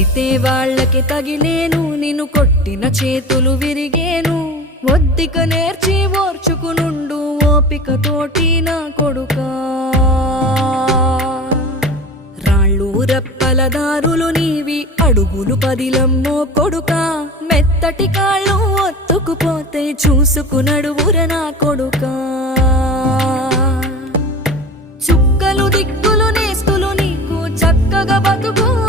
కొడితే వాళ్ళకి తగిలేను, నిన్ను కొట్టిన చేతులు విరిగేను. ఒద్దిక నేర్చి ఓర్చుకునుండు ఓపికతోటి నా కొడుకా. రాళ్ళు రప్పల దారులు నీవి, అడుగులు పదిలమ్మో కొడుకా. మెత్తటి కాళ్ళు ఒత్తుకుపోతే చూసుకునడువుర నా కొడుకా. చుక్కలు దిక్కులు నేస్తులు నీకు చక్కగా బతుకు